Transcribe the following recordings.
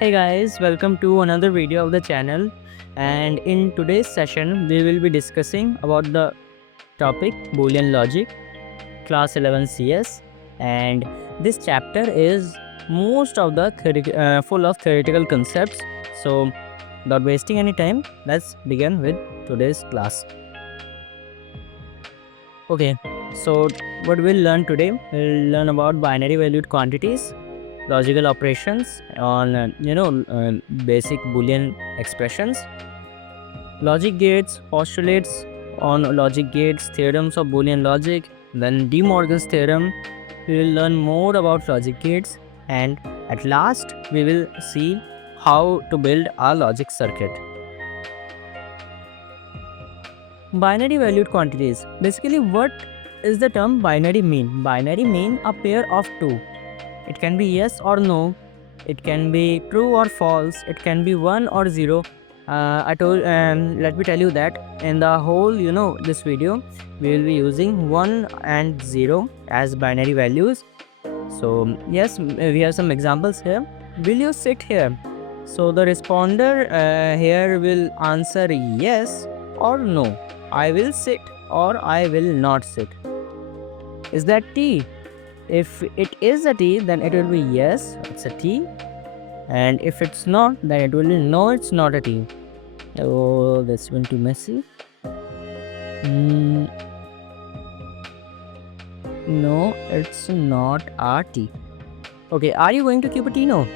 Hey guys, welcome to another video of the channel, and in today's session we will be discussing about the topic Boolean logic, class 11 CS, and this chapter is most of the full of theoretical concepts. So without wasting any time, let's begin with today's class. Okay, so what we'll learn today, we'll learn about binary valued quantities, logical operations on basic Boolean expressions, logic gates, postulates on logic gates, theorems of Boolean logic, then De Morgan's theorem. We will learn more about logic gates, and at last we will see how to build a logic circuit. Binary valued quantities. Basically, what is the term binary mean? Binary mean a pair of two. It can be yes or no. It can be true or false. It can be 1 or 0. Let me tell you that in the whole this video we will be using 1 and 0 as binary values. So yes, we have some examples here. Will you sit here? So the responder here will answer yes or no. I will sit or I will not sit. Is that T? If it is a T, then it will be yes, it's a T. And if it's not, then it will be no, it's not a T. Oh, that's been too messy. No, it's not a T. Okay, are you going to Cupertino?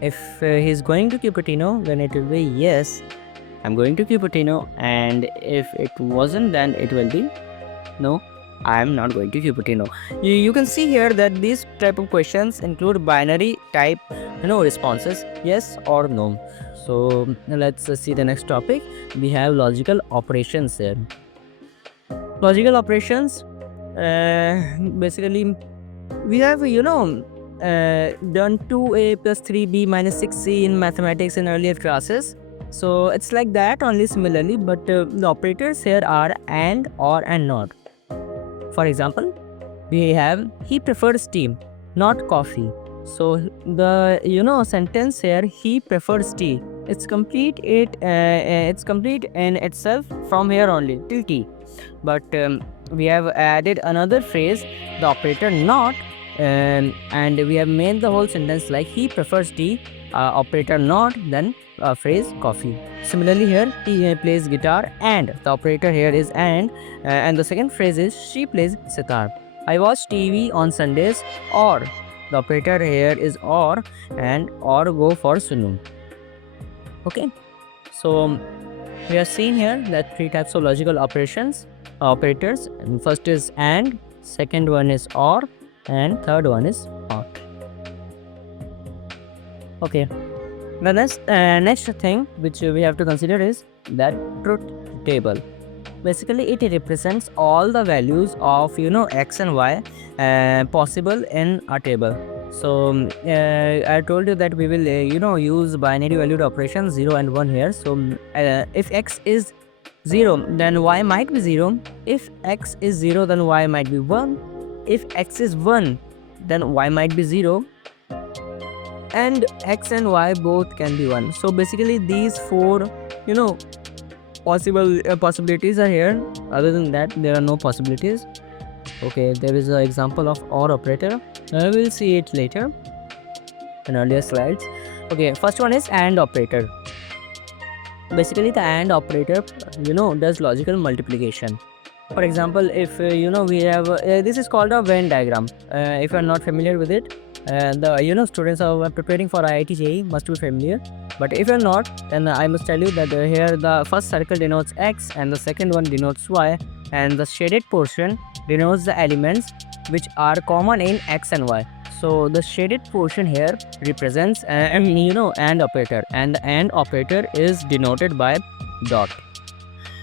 If he's going to Cupertino, then it will be yes, I'm going to Cupertino. And if it wasn't, then it will be no, I am not going to Cupertino. You can see here that these type of questions include binary type responses, yes or no. So let's see the next topic. We have logical operations here. Logical operations, basically we have done 2a plus 3b minus 6c in mathematics in earlier classes. So it's like that only similarly, but the operators here are and, or, and not. For example, we have he prefers tea, not coffee. So the sentence here, he prefers tea, it's complete. It's complete in itself from here only till tea. But we have added another phrase, the operator not, and we have made the whole sentence like he prefers tea, operator not, then phrase coffee. Similarly here, he plays guitar and the operator here is and the second phrase is she plays sitar. I watch TV on Sundays, or the operator here is or, and or go for Sunu. Okay, so we are seeing here that three types of logical operators. And first is and, second one is or, and third one is or. Okay, the next thing which we have to consider is that truth table. Basically it represents all the values of x and y possible in a table. So I told you that we will use binary valued operations 0 and 1 here. So if x is 0, then y might be 0. If x is 0, then y might be 1. If x is 1, then y might be 0. And x and y both can be 1. So basically these four possibilities are here. Other than that, there are no possibilities. Okay, there is an example of or operator. I will see it later in earlier slides. Okay, first one is and operator. Basically the and operator does logical multiplication. For example, if we have this is called a Venn diagram. If you are not familiar with it, the students are preparing for IIT JEE must be familiar. But if you're not, then I must tell you that here the first circle denotes x and the second one denotes y, and the shaded portion denotes the elements which are common in x and y. So the shaded portion here represents and operator, and the and operator is denoted by dot.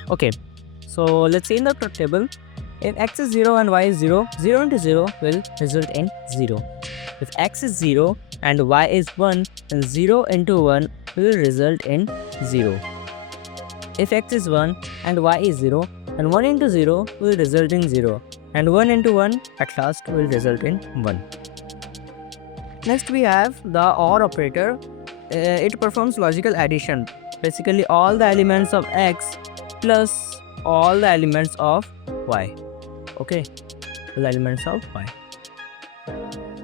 Okay, so let's see in the truth table. If x is 0 and y is 0, 0 into 0 will result in 0. If x is 0 and y is 1, then 0 into 1 will result in 0. If x is 1 and y is 0, then 1 into 0 will result in 0. And 1 into 1 at last will result in 1. Next we have the OR operator. It performs logical addition. Basically all the elements of x plus all the elements of y. Okay, the elements of y.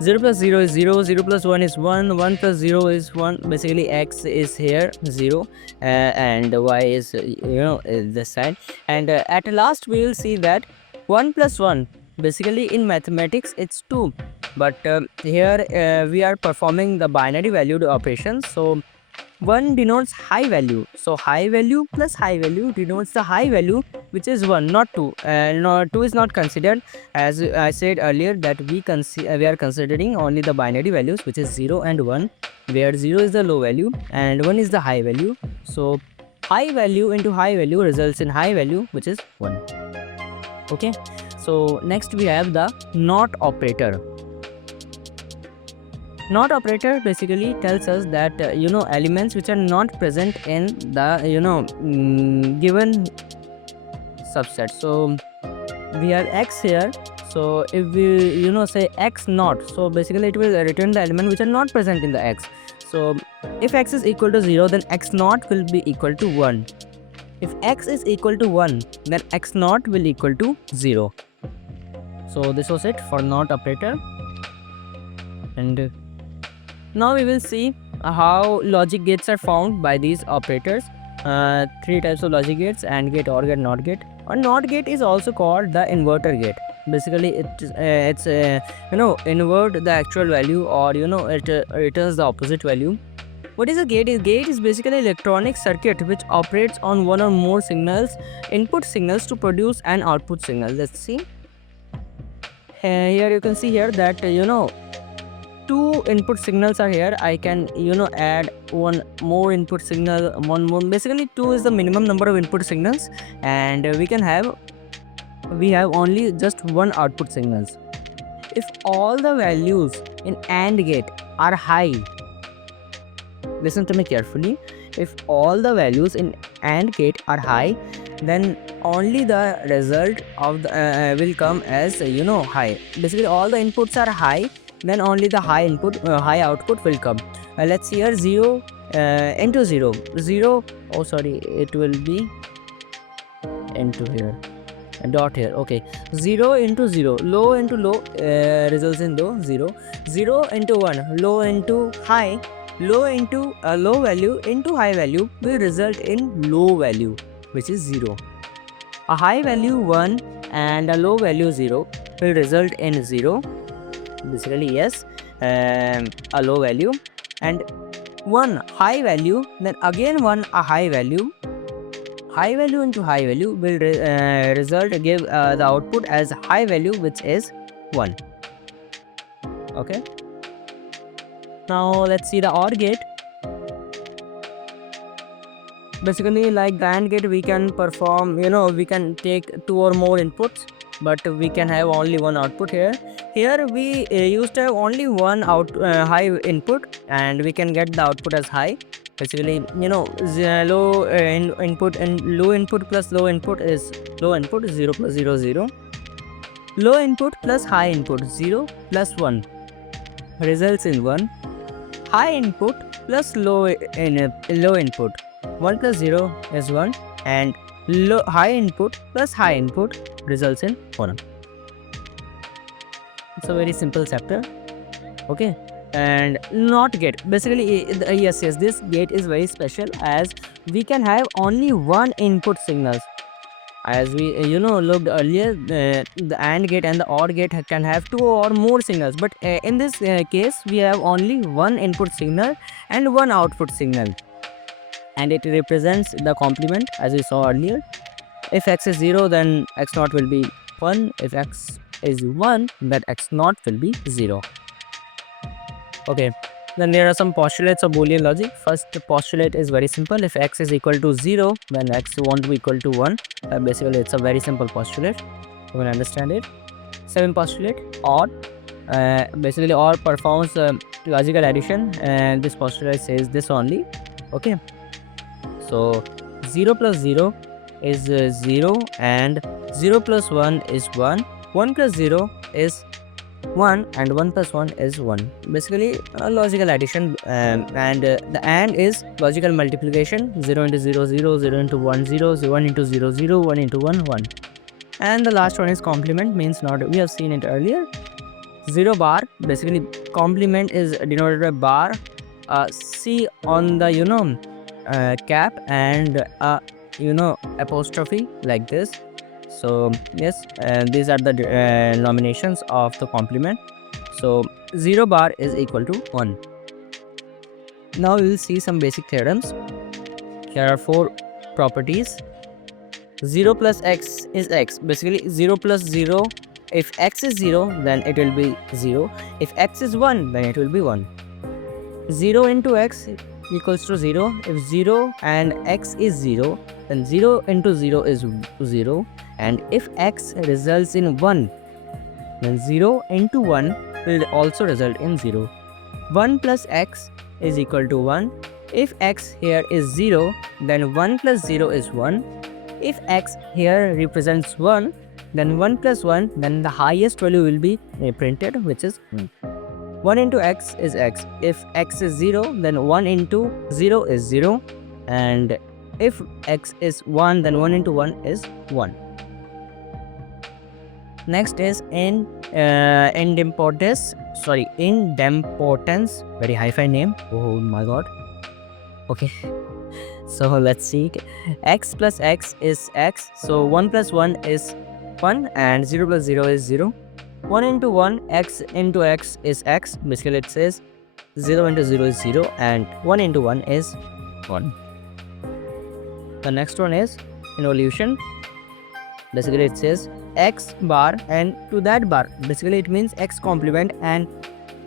0 plus 0 is 0, 0 plus 1 is 1, 1 plus 0 is 1. Basically x is here 0 and y is this side. And at last we will see that 1 plus 1, basically in mathematics it's 2, but here we are performing the binary valued operation. So 1 denotes high value, so high value plus high value denotes the high value, which is 1, not 2. No, 2 is not considered. As I said earlier that we are considering only the binary values, which is 0 and 1, where 0 is the low value and 1 is the high value. So high value into high value results in high value, which is 1. Okay, so next we have the NOT operator. NOT operator basically tells us that elements which are not present in the given subset. So we have x here, so if we say x naught, so basically it will return the element which are not present in the x. So if x is equal to 0, then x naught will be equal to 1. If x is equal to 1, then x naught will equal to 0. So this was it for NOT operator. And now we will see how logic gates are found by these operators. 3 types of logic gates: AND gate, OR gate, NOT gate. A NOT gate is also called the inverter gate. Basically it's invert the actual value, or it returns the opposite value. What is a gate? Gate is basically an electronic circuit which operates on one or more signals, input signals, to produce an output signal. Let's see. Here you can see here that 2 input signals are here. I can add one more input signal, one more. Basically 2 is the minimum number of input signals, and we have only just one output signals. If all the values in AND gate are high, listen to me carefully, if all the values in AND gate are high, then only the result of the will come as high. Basically all the inputs are high, then only the high output will come. Let's see here, 0 into 0, it will be into here, a dot here. Okay, 0 into 0, low into low results in low, 0. 0 into 1, low into high, low into low value into high value will result in low value, which is 0. A high value 1 and a low value 0 will result in 0. Basically yes, a low value, and 1 high value, then again 1 a high value. High value into high value will give the output as high value, which is 1. Okay, now let's see the OR gate. Basically like the AND gate, we can perform, we can take 2 or more inputs, but we can have only one output here. Here we used to have only one high input, and we can get the output as high. Basically low input and low input plus low input is low input, 0 plus 0, 0. Low input plus high input, 0 plus 1 results in 1. High input plus low input, 1 plus 0 is 1, and high input plus high input results in 1. It's a very simple chapter. Okay, and NOT gate, basically yes, this gate is very special, as we can have only one input signals. As we looked earlier, the AND gate and the OR gate can have 2 or more signals, but in this case we have only one input signal and one output signal, and it represents the complement as we saw earlier. If x is 0, then x naught will be 1. If x is 1, then x naught will be 0. Okay, then there are some postulates of Boolean logic. First postulate is very simple. If x is equal to 0, then x won't be equal to 1. Basically it's a very simple postulate, you can understand it. Second postulate, OR. Basically OR performs logical addition, and this postulate says this only. Okay, so 0 plus 0 is 0, and 0 plus 1 is 1. 1 plus 0 is 1 and 1 plus 1 is 1. Basically a logical addition, and the AND is logical multiplication. 0 into 0 0, 0 into 1 0, 1 into 0 0, 1 into 1 1. And the last one is complement, means not, we have seen it earlier. 0 bar, basically complement is denoted by bar, C on the cap, and apostrophe like this. So yes, these are the nominations of the complement. So 0 bar is equal to 1. Now we will see some basic theorems. Here are 4 properties. 0 plus x is x. Basically 0 plus 0, if x is 0 then it will be 0. If x is 1 then it will be 1. 0 into x equals to 0. If 0 and x is 0 then 0 into 0 is 0. And if x results in 1 then 0 into 1 will also result in 0. 1 plus x is equal to 1. If x here is 0 then 1 plus 0 is 1. If x here represents 1 then 1 plus 1, then the highest value will be printed, which is 1. 1 into x is x. If x is 0 then 1 into 0 is 0. And if x is 1 then 1 into 1 is 1. Next is idempotence. Very hi-fi name. Oh my god. Okay. So let's see. X plus x is x. So 1 plus 1 is 1 and 0 plus 0 is 0. 1 into 1, x into x is x. Basically it says 0 into 0 is 0 and 1 into 1 is 1. The next one is involution. Basically it says x bar and to that bar. Basically it means x complement and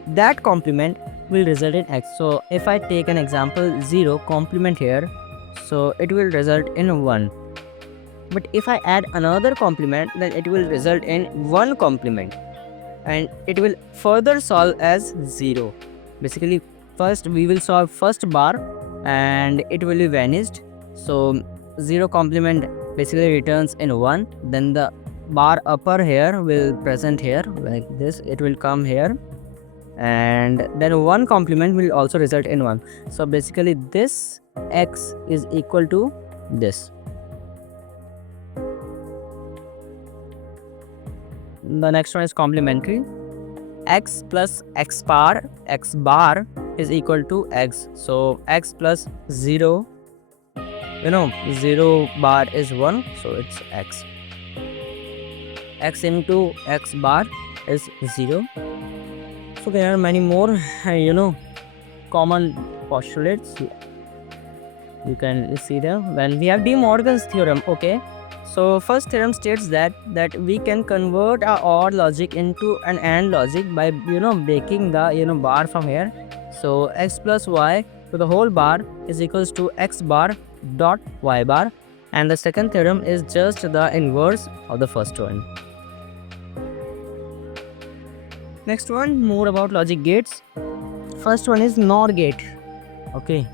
that complement will result in x. So if I take an example 0 complement here, so it will result in 1. But if I add another complement then it will result in 1 complement and it will further solve as 0. Basically first we will solve first bar and it will be vanished. So 0 complement basically returns in 1. Then the bar upper here will present here like this. It will come here and then 1 complement will also result in 1. So basically this x is equal to this. The next one is complementary. X plus x bar is equal to x. So x plus 0, 0 bar is 1, so it's x. X into x bar is 0. So there are many more common postulates. You can see them. When we have De Morgan's theorem, okay. So first theorem states that we can convert our OR logic into an AND logic by breaking the bar from here. So x plus y to the whole bar is equals to x bar dot y bar, and the second theorem is just the inverse of the first one. Next one, more about logic gates. First one is NOR gate. Okay.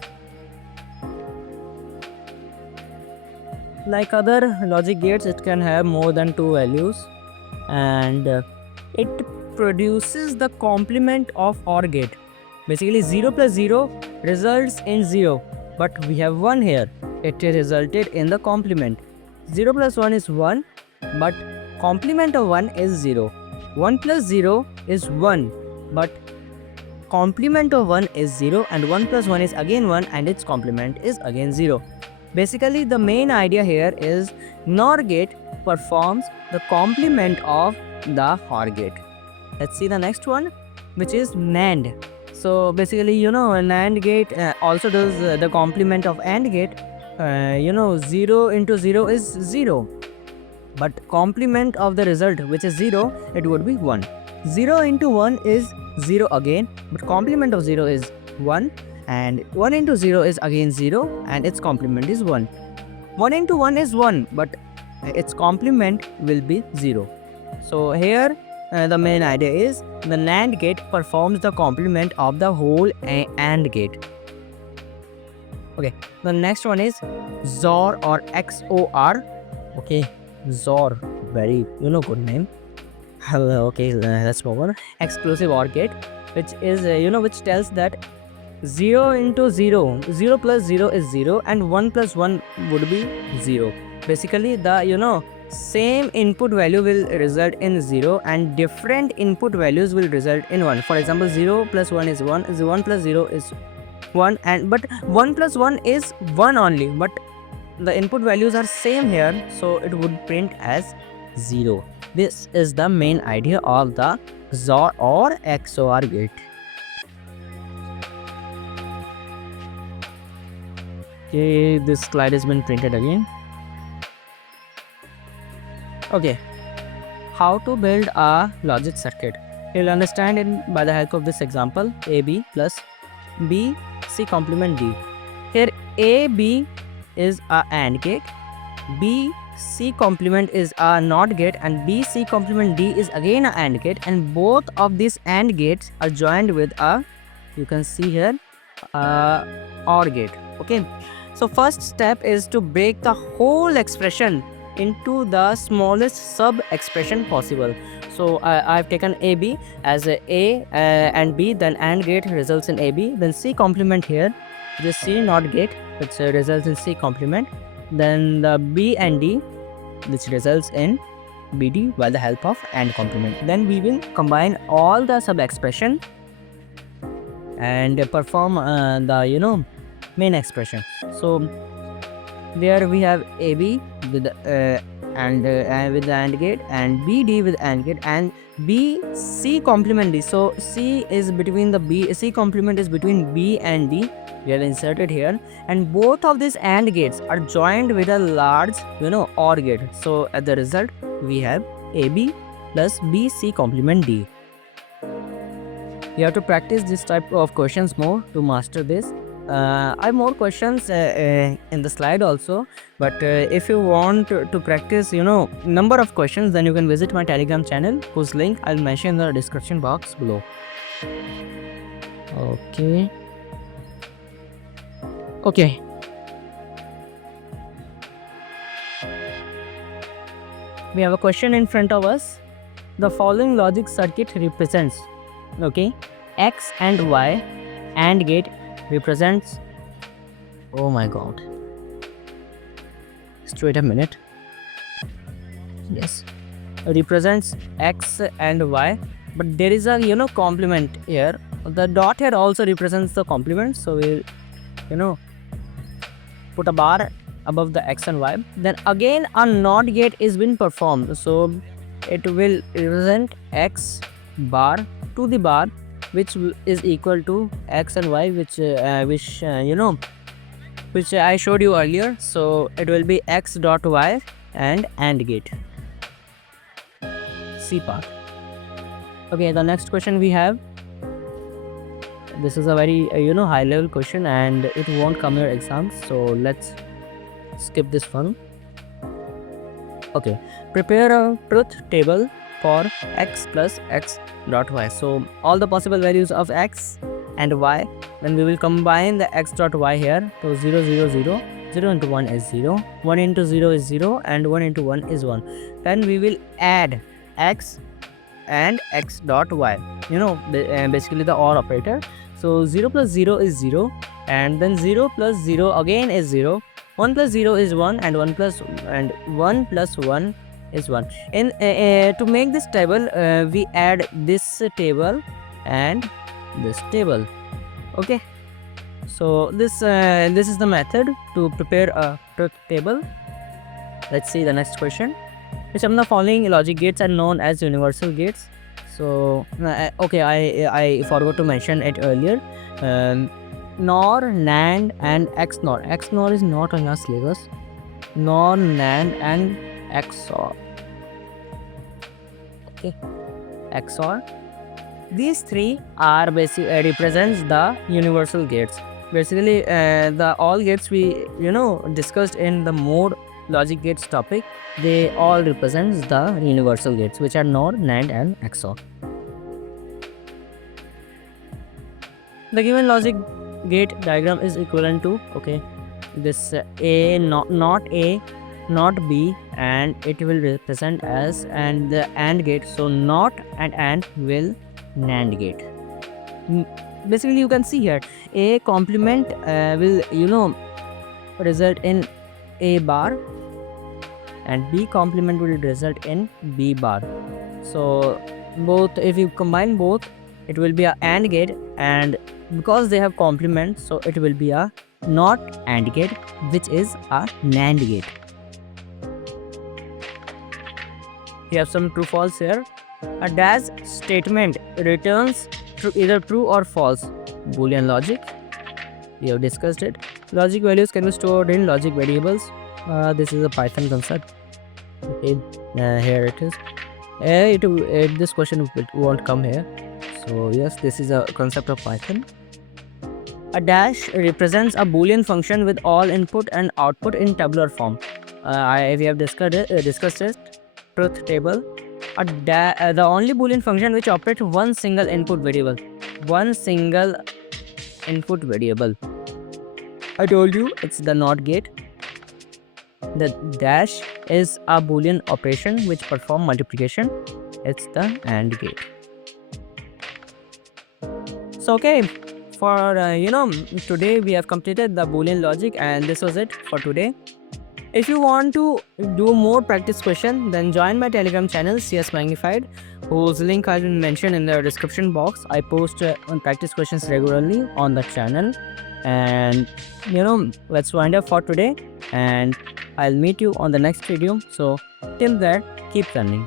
Like other logic gates, it can have more than 2 values and it produces the complement of OR gate. Basically 0 plus 0 results in 0, but we have 1 here. It resulted in the complement. 0 plus 1 is 1, but complement of 1 is 0. 1 plus 0 is 1, but complement of 1 is 0, and 1 plus 1 is again 1 and its complement is again 0. Basically the main idea here is NOR gate performs the complement of the OR gate. Let's see the next one, which is NAND. So basically NAND gate also does the complement of AND gate. 0 into 0 is 0, but complement of the result, which is 0, it would be 1. 0 into 1 is 0 again, but complement of 0 is 1, and 1 into 0 is again 0 and its complement is 1. 1 into 1 is 1, but its complement will be 0. So here the main idea is the NAND gate performs the complement of the whole AND gate. Okay, the next one is XOR or XOR. Okay, XOR, very good name. Okay, let's move on. Exclusive OR gate, which is which tells that 0 into 0, 0 plus 0 is 0, and 1 plus 1 would be 0. Basically, the same input value will result in 0, and different input values will result in 1. For example, 0 plus 1 is 1, 1 plus 0 is 1, and but 1 plus 1 is 1 only, but the input values are same here, so it would print as 0. This is the main idea of the XOR or XOR gate. Okay, this slide has been printed again. Okay, how to build a logic circuit? You'll understand it by the help of this example: AB plus BC complement D. Here AB is a AND gate, BC complement is a NOT gate, and BC complement D is again a AND gate, and both of these AND gates are joined with a, you can see here, OR gate. Okay, so first step is to break the whole expression into the smallest sub expression possible. So I've taken AB as A and B, then AND gate results in AB, then C complement here, this C NOT gate which results in C complement, then the B and D which results in BD by the help of AND complement. Then we will combine all the sub expression and perform the main expression. So there we have AB with and with the AND gate, and BD with AND gate, and BC complement D. So C is between the C complement is between B and D. We have inserted here, and both of these AND gates are joined with a large OR gate. So at the result we have AB plus BC complement D. You have to practice this type of questions more to master this. I have more questions in the slide also, but if you want to practice number of questions, then you can visit my Telegram channel, whose link I'll mention in the description box below. Okay, we have a question in front of us. The following logic circuit represents X and Y AND gate represents, oh my god, just wait a minute. Yes, represents X and Y, but there is a complement here. The dot here also represents the complement, so we'll put a bar above the X and Y. Then again a NOT gate is been performed, so it will represent X bar to the bar, which is equal to X and Y, which I showed you earlier. So it will be X dot Y and AND gate. C part. Okay, the next question we have. This is a very high level question, and it won't come in your exams, so let's skip this one. Okay, prepare a truth table for X plus X dot Y. So all the possible values of X and Y, then we will combine the X dot Y here. So 0 0 0, 0 into 1 is 0, 1 into 0 is 0, and 1 into 1 is 1. Then we will add X and X dot Y, basically the OR operator. So 0 plus 0 is 0, and then 0 plus 0 again is 0, 1 plus 0 is 1, and 1 plus 1 is 1. In to make this table, we add this table and this table. Okay, so this is the method to prepare a truth table. Let's see the next question. Which of the following logic gates are known as universal gates? So okay, I forgot to mention it earlier. NOR, NAND, and XNOR. XNOR is not on your syllabus. NOR, NAND, and XOR. Okay, XOR. These three are basically represents the universal gates. Basically, the all gates we discussed in the more logic gates topic, they all represents the universal gates, which are NOR, NAND, and XOR. The given logic gate diagram is equivalent to this A not A not B, and it will represent as and the AND gate. So not and will NAND gate. Basically, you can see here A complement will result in A bar, and B complement will result in B bar. So both, if you combine both, it will be a AND gate, and because they have complement, so it will be a not AND gate, which is a NAND gate. You have some true false here. A dash statement returns either true or false. Boolean logic, we have discussed it. Logic values can be stored in logic variables. This is a Python concept. Okay, here it is. This question won't come here. So yes, this is a concept of Python. A dash represents a Boolean function with all input and output in tabular form. We have discussed it. Truth table. The only Boolean function which operates one single input variable. One single input variable. I told you it's the NOT gate. The dash is a Boolean operation which perform multiplication. It's the AND gate. So okay, for today we have completed the Boolean logic, and this was it for today. If you want to do more practice question, then join my Telegram channel CS Magnified, whose link has been mentioned in the description box. I post practice questions regularly on the channel, and let's wind up for today, and I'll meet you on the next video. So till then, keep learning.